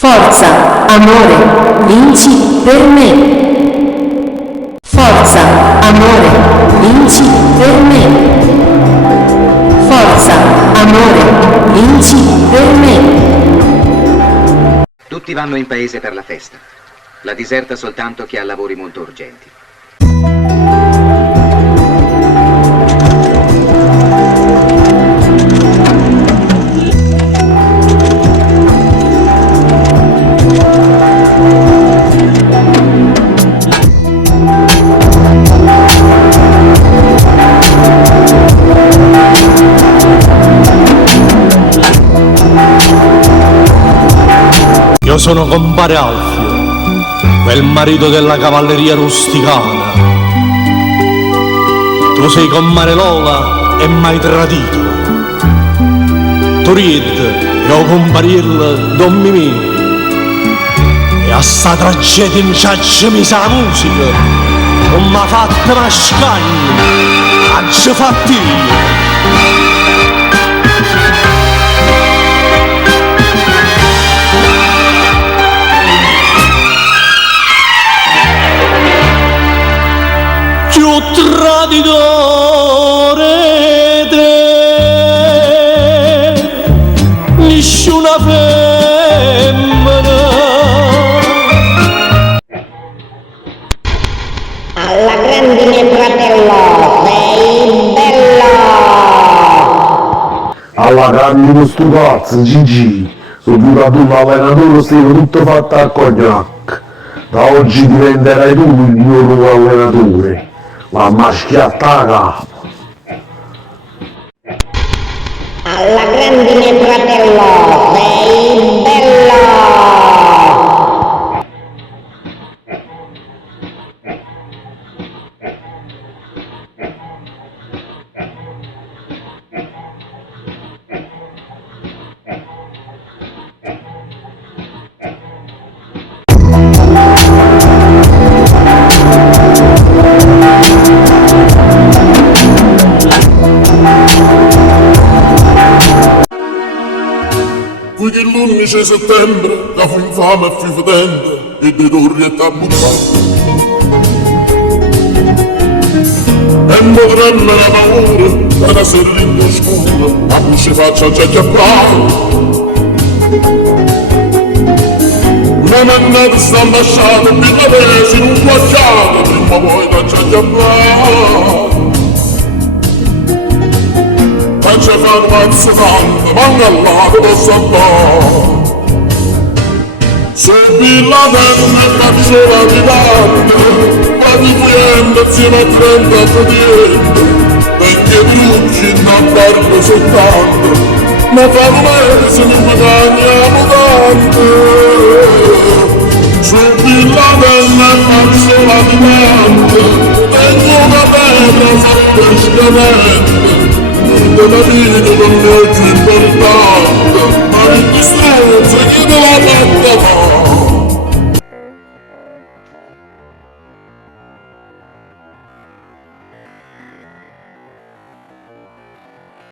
Forza, amore, vinci per me. Forza, amore, vinci per me. Forza, amore, vinci per me. Tutti vanno in paese per la festa. La diserta soltanto chi ha lavori molto urgenti. Io sono compare Alfio, quel marito della cavalleria rusticana. Tu sei compare Lola e m'hai tradito. Tu ridi, io compariello Don Mimì. E a sta tragedia in ciaccia mi sa la musica, non m'ha fatta mascagna, ha già fatto io. Traditore te, nessuna femmina. Alla grandine fratello, sei bello! Alla grandine sto cazzo, Gigi, sono diventato un allenatore, stiamo tutto fatto a cognac. Da oggi diventerai tu il mio nuovo allenatore. La maschiatta a capo. Alla grandine fratello, sei bello! Che l'11 settembre, che fu infame e fu fedente, e dei torri e tabuttati. E potremmo la paura, da una serriglia scura, a cui ci faccia già chiapprare. Non è nato sta ambasciata, per la tesi in un guacciato, prima o poi da già chiapprare. Faccia fare un mazzo tanto, manca all'ato da saltare. Subì la terra e faccio la vivante, quasi fuyendo insieme a 30 fatiente, perché trucci non parlo soltanto, ma fa un mese non mi guadagniamo tanto. Subì la terra e faccio la vivante, tengo una terra sotto scadente, della vita non è più importante, ma il distruzzo chiede la